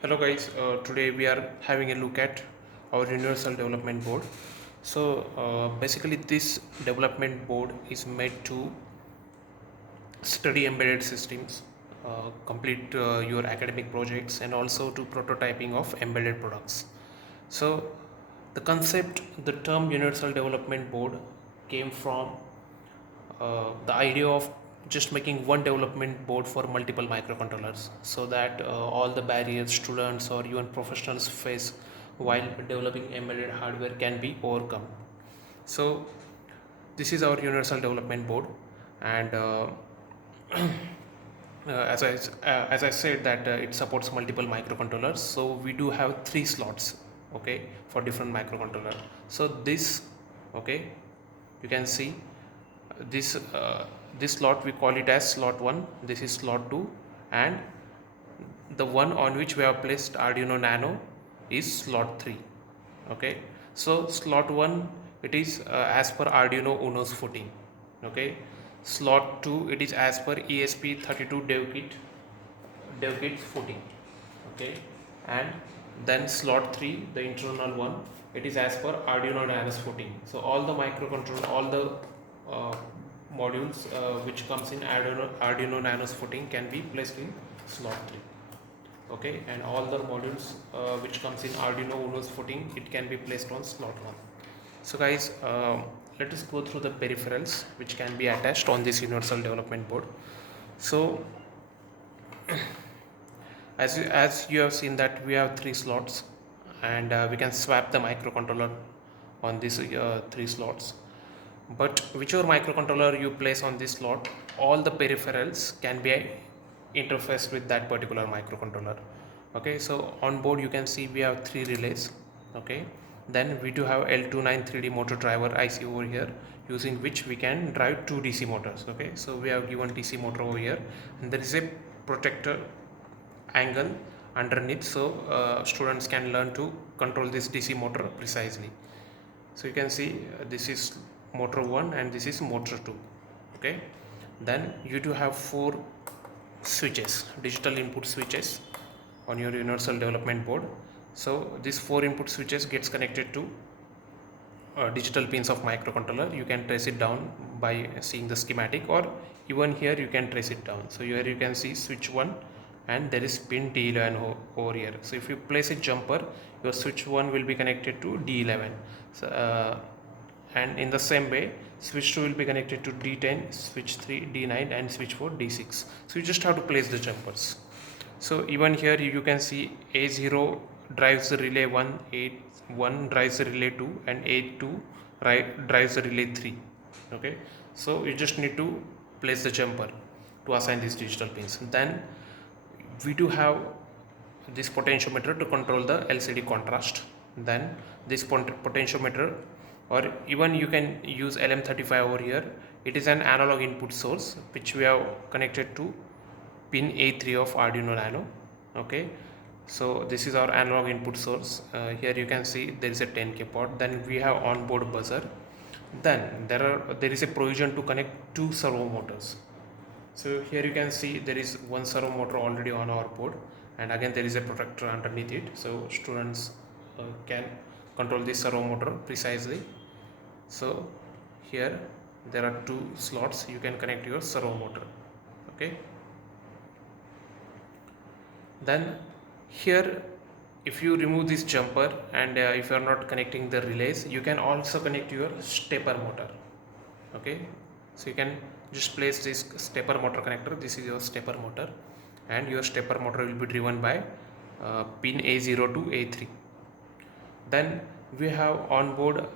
Hello guys, today we are having a look at our universal development board. Basically this development board is made to study embedded systems, complete your academic projects and also to prototyping of embedded products. So the concept, the term universal development board came from the idea of just making one development board for multiple microcontrollers so that all the barriers students or even professionals face while developing embedded hardware can be overcome. So this is our universal development board, and as I said that it supports multiple microcontrollers, so we do have three slots, okay, for different microcontroller. So this, okay, you can see this this slot, we call it as slot 1, this is slot 2, and the one on which we have placed Arduino Nano is slot 3. Okay, so slot 1, it is as per Arduino Uno's footing. Okay, slot 2, it is as per ESP32 dev kit footing. Okay, and then slot 3, the internal one, it is as per Arduino Nano's footing. So all the microcontroller, all the uh, modules which comes in Arduino Nano's footing can be placed in slot 3. Okay, and all the modules which comes in Arduino Uno's footing, it can be placed on slot 1. So guys, let us go through the peripherals which can be attached on this universal development board. So as you have seen that we have three slots, and we can swap the microcontroller on these three slots. But whichever microcontroller you place on this slot, all the peripherals can be interfaced with that particular microcontroller. Okay, so on board you can see we have three relays. Okay, then we do have L293D Motor Driver IC over here, using which we can drive two DC motors. Okay, so we have given DC motor over here, and there is a protector angle underneath, so students can learn to control this DC motor precisely. So you can see this is motor 1 and this is motor 2. Okay, then you do have four switches, digital input switches on your universal development board. So these four input switches gets connected to digital pins of microcontroller. You can trace it down by seeing the schematic, or even here you can trace it down. So here you can see switch 1 and there is pin D11 over here. So if you place a jumper, your switch 1 will be connected to D11. So, and in the same way switch 2 will be connected to D10, switch 3 D9, and switch 4 D6. So you just have to place the jumpers. So even here you can see A0 drives the relay 1, A1 drives the relay 2, and A2 drives the relay 3. Okay, so you just need to place the jumper to assign these digital pins. Then we do have this potentiometer to control the LCD contrast. Then this potentiometer, or even you can use LM35 over here, it is an analog input source which we have connected to pin A3 of Arduino Nano. Okay, so this is our analog input source. Here you can see there is a 10K port. Then we have onboard buzzer. Then there is a provision to connect two servo motors. So here you can see there is one servo motor already on our board, and again there is a protector underneath it, so students can control this servo motor precisely. So here there are two slots, you can connect your servo motor. Okay, then here if you remove this jumper and if you are not connecting the relays, you can also connect your stepper motor. Okay, so you can just place this stepper motor connector. This is your stepper motor, and your stepper motor will be driven by pin A0 to A3. Then we have onboard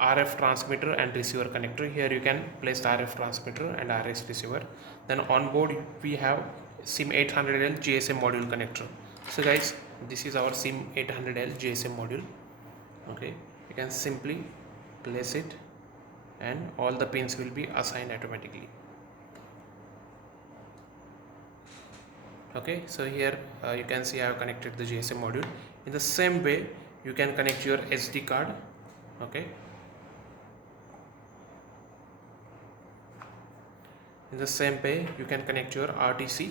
RF transmitter and receiver connector. Here you can place the RF transmitter and RF receiver. Then onboard we have SIM 800L GSM module connector. So guys, this is our SIM 800L GSM module. Okay, you can simply place it and all the pins will be assigned automatically. Okay, so here you can see I have connected the GSM module. In the same way you can connect your SD card. Okay, in the same way you can connect your RTC.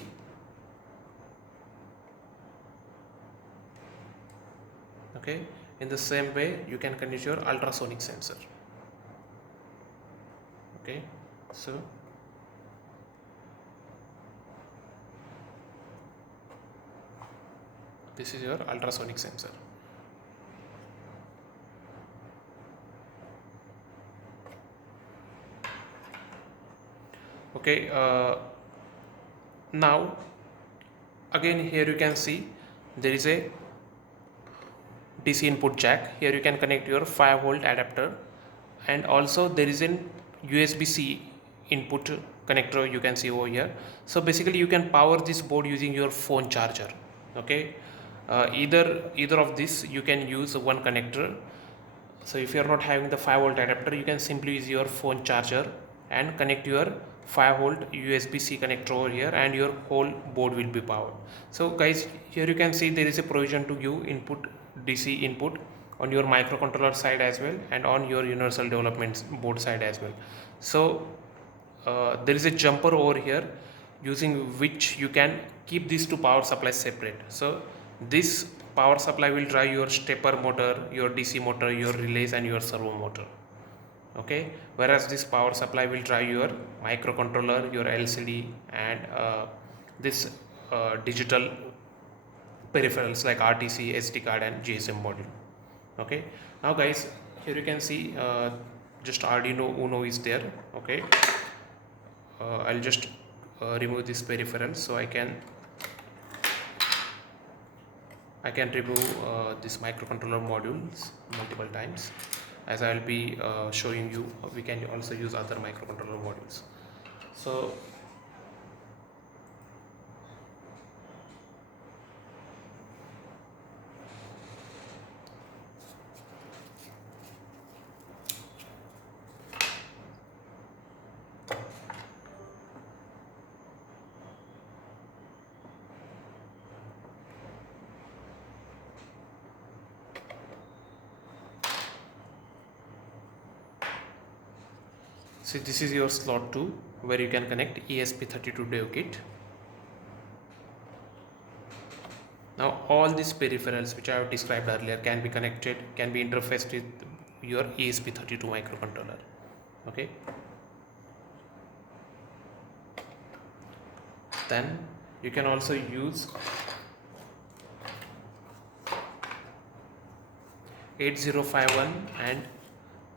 Okay, in the same way you can connect your ultrasonic sensor. Okay, so this is your ultrasonic sensor. Okay, now again here you can see there is a DC input jack. Here you can connect your 5-volt adapter, and also there is an USB-C input connector you can see over here. So basically you can power this board using your phone charger. Okay, either of this you can use one connector. So if you are not having the 5-volt adapter, you can simply use your phone charger and connect your 5-volt USB-C connector over here, and your whole board will be powered. So guys, here you can see there is a provision to give input, DC input, on your microcontroller side as well, and on your universal development board side as well. So there is a jumper over here using which you can keep these two power supplies separate. So this power supply will drive your stepper motor, your DC motor, your relays, and your servo motor. Okay, whereas this power supply will drive your microcontroller, your LCD, and this digital peripherals like RTC, SD card, and GSM module. Okay, now guys, here you can see just Arduino Uno is there. Okay, I'll just remove this peripheral so I can remove this microcontroller modules multiple times. As I will be showing you, we can also use other microcontroller modules. So see, this is your slot 2 where you can connect ESP32 dev kit. Now all these peripherals which I have described earlier can be connected, can be interfaced with your ESP32 microcontroller. Okay, then you can also use 8051 and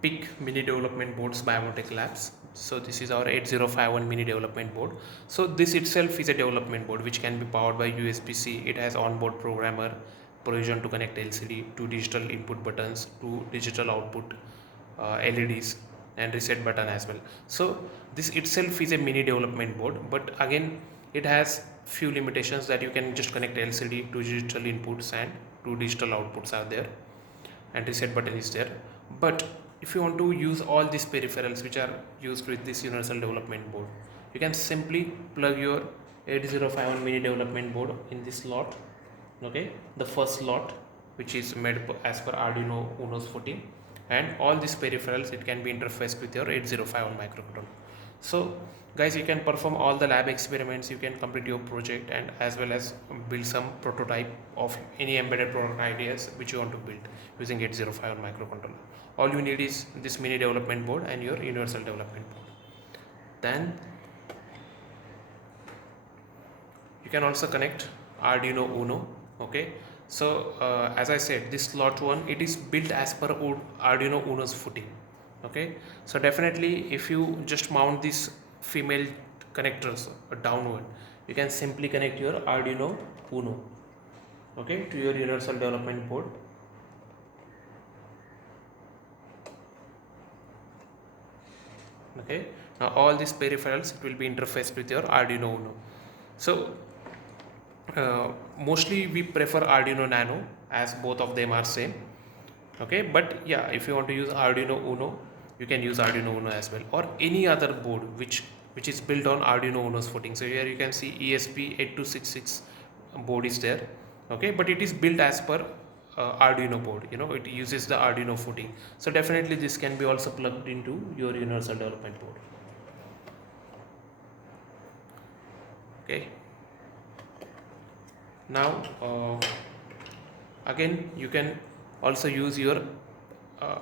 PIC mini development boards by Amotech Labs. So this is our 8051 mini development board. So this itself is a development board which can be powered by USB-C. It has onboard programmer, provision to connect LCD, 2 digital input buttons, 2 digital output LEDs, and reset button as well. So this itself is a mini development board, but again it has few limitations that you can just connect LCD, 2 digital inputs, and 2 digital outputs are there, and reset button is there. But if you want to use all these peripherals which are used with this universal development board, you can simply plug your 8051 mini development board in this slot. Okay, the first slot which is made as per Arduino Uno's footing, and all these peripherals, it can be interfaced with your 8051 microcontroller. So guys, you can perform all the lab experiments, you can complete your project, and as well as build some prototype of any embedded product ideas which you want to build using 8051 microcontroller. All you need is this mini development board and your universal development board. Then you can also connect Arduino Uno. Okay, so as I said, this slot 1, it is built as per Arduino Uno's footing. Okay, so definitely if you just mount these female connectors downward, you can simply connect your Arduino Uno, okay, to your universal development board. Okay, now all these peripherals, it will be interfaced with your Arduino Uno. So mostly we prefer Arduino Nano as both of them are same. Okay, but yeah, if you want to use Arduino Uno, you can use Arduino Uno as well, or any other board which is built on Arduino Uno's footing. So here you can see ESP8266 board is there. Okay, but it is built as per Arduino board, you know, it uses the Arduino footing. So definitely this can be also plugged into your universal development board. Okay, now again you can also use your uh,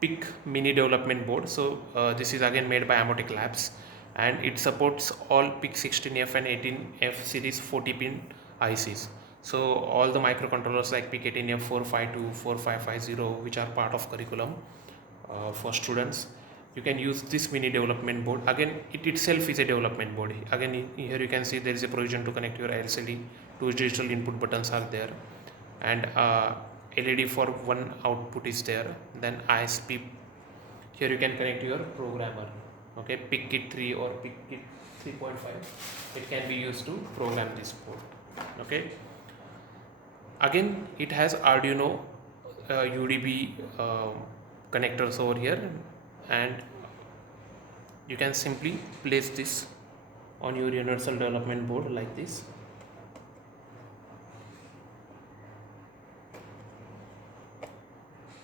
PIC mini development board. So this is again made by Amotech Labs, and it supports all PIC 16F and 18F series 40 pin ICs. So all the microcontrollers like PIC 18F 452, 4550, which are part of curriculum for students, you can use this mini development board. Again, it itself is a development board. Again, here you can see there is a provision to connect your LCD. Two digital input buttons are there, and LED for one output is there. Then ISP, here you can connect your programmer. Okay, PIC-Kit 3 or PIC-Kit 3.5, it can be used to program this board. Okay, again it has Arduino UDB connectors over here, and you can simply place this on your universal development board like this.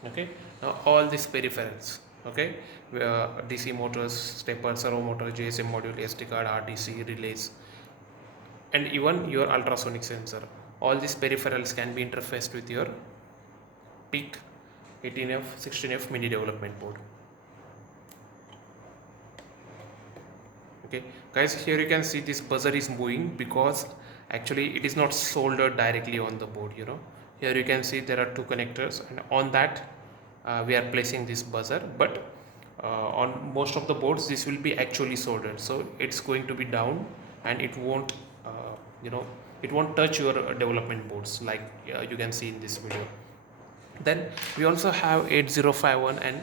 Okay, now all these peripherals, okay, DC motors, stepper, servo motor, GSM module, SD card, RDC, relays, and even your ultrasonic sensor, all these peripherals can be interfaced with your PIC 18F 16F mini development board. Okay guys, here you can see this buzzer is moving because actually it is not soldered directly on the board. Here you can see there are two connectors, and on that we are placing this buzzer, but on most of the boards this will be actually soldered, so it's going to be down and it won't it won't touch your development boards like you can see in this video. Then we also have 8051 and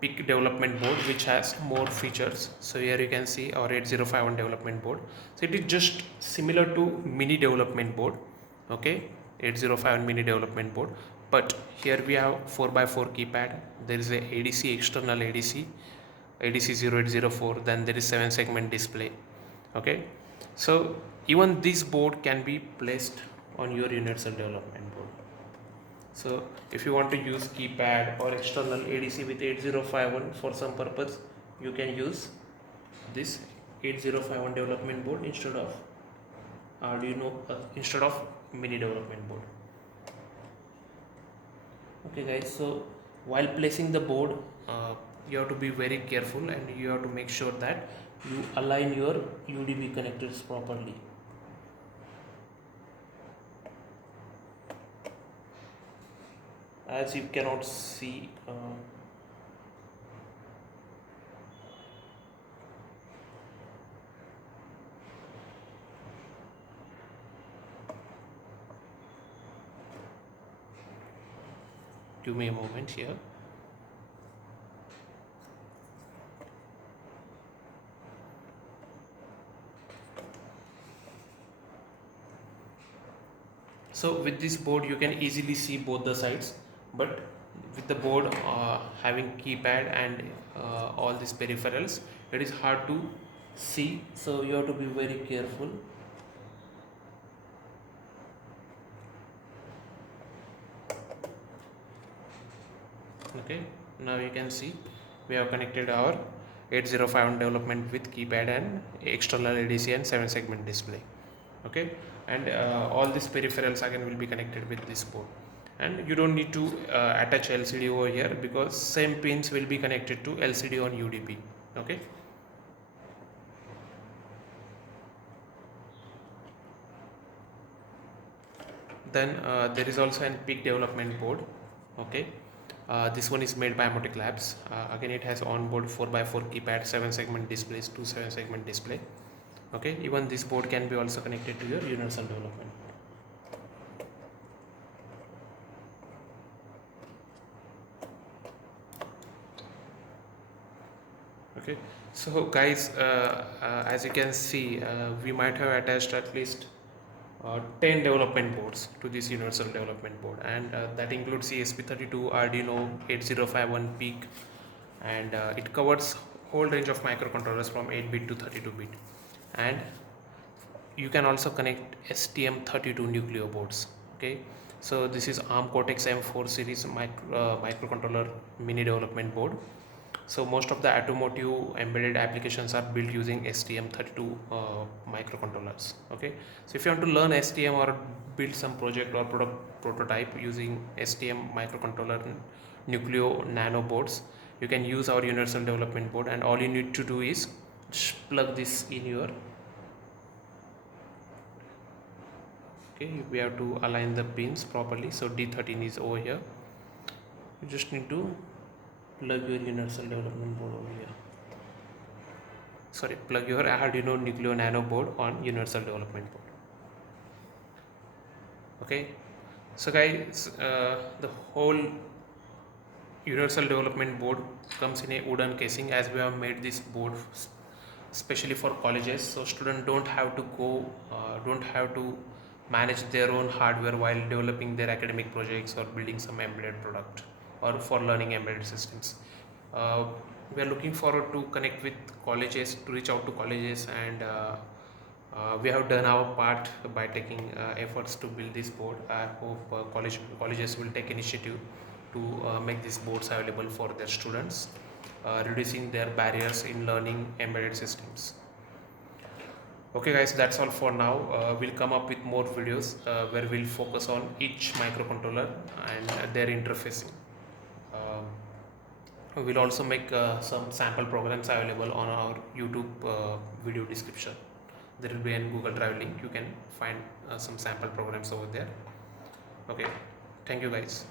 PIC development board, which has more features. So here you can see our 8051 development board. So it is just similar to mini development board. Okay, 8051 mini development board, but here we have 4x4 keypad. There is a ADC, external ADC 0804. Then there is 7-segment display. Okay, so even this board can be placed on your universal development board. So if you want to use keypad or external ADC with 8051 for some purpose, you can use this 8051 development board instead of Arduino, instead of mini development board. Okay guys, so while placing the board, you have to be very careful, and you have to make sure that you align your UDB connectors properly. As you cannot see, give me a moment here. So with this board you can easily see both the sides, but with the board having keypad and all these peripherals, it is hard to see, so you have to be very careful. Okay, now you can see we have connected our 8051 development with keypad and external ADC and 7-segment display. Okay, and all these peripherals again will be connected with this board, and you don't need to attach LCD over here because same pins will be connected to LCD on UDP. Okay, then there is also an PIC development board. Okay, this one is made by Amotech Labs. Again, it has onboard 4x4 keypad, 7-segment displays, 2 7-segment display. Okay, even this board can be also connected to your universal development. Okay, so guys, as you can see, we might have attached at least 10 development boards to this universal development board, and that includes ESP32, Arduino, 8051, PIC, and it covers whole range of microcontrollers from 8-bit to 32-bit, and you can also connect STM32 Nucleo boards. Okay, so this is ARM Cortex M4 series microcontroller mini development board. So most of the automotive embedded applications are built using STM32 microcontrollers. Okay, so if you want to learn STM or build some project or prototype using STM microcontroller Nucleo Nano boards, you can use our universal development board, and all you need to do is just plug this in your. Okay, we have to align the pins properly. So D13 is over here. You just need to plug your universal development board over here. Sorry, plug your Arduino Nucleo Nano board on universal development board. Okay, so guys, the whole universal development board comes in a wooden casing, as we have made this board especially for colleges, so students don't have to manage their own hardware while developing their academic projects or building some embedded product or for learning embedded systems. uh, we are looking forward to connect with colleges, to reach out to colleges, and we have done our part by taking efforts to build this board. I hope colleges will take initiative to make these boards available for their students, reducing their barriers in learning embedded systems. Okay guys, that's all for now. We'll come up with more videos where we'll focus on each microcontroller and their interfacing. We'll also make some sample programs available on our YouTube video description. There will be a Google Drive link. You can find some sample programs over there. Okay, thank you guys.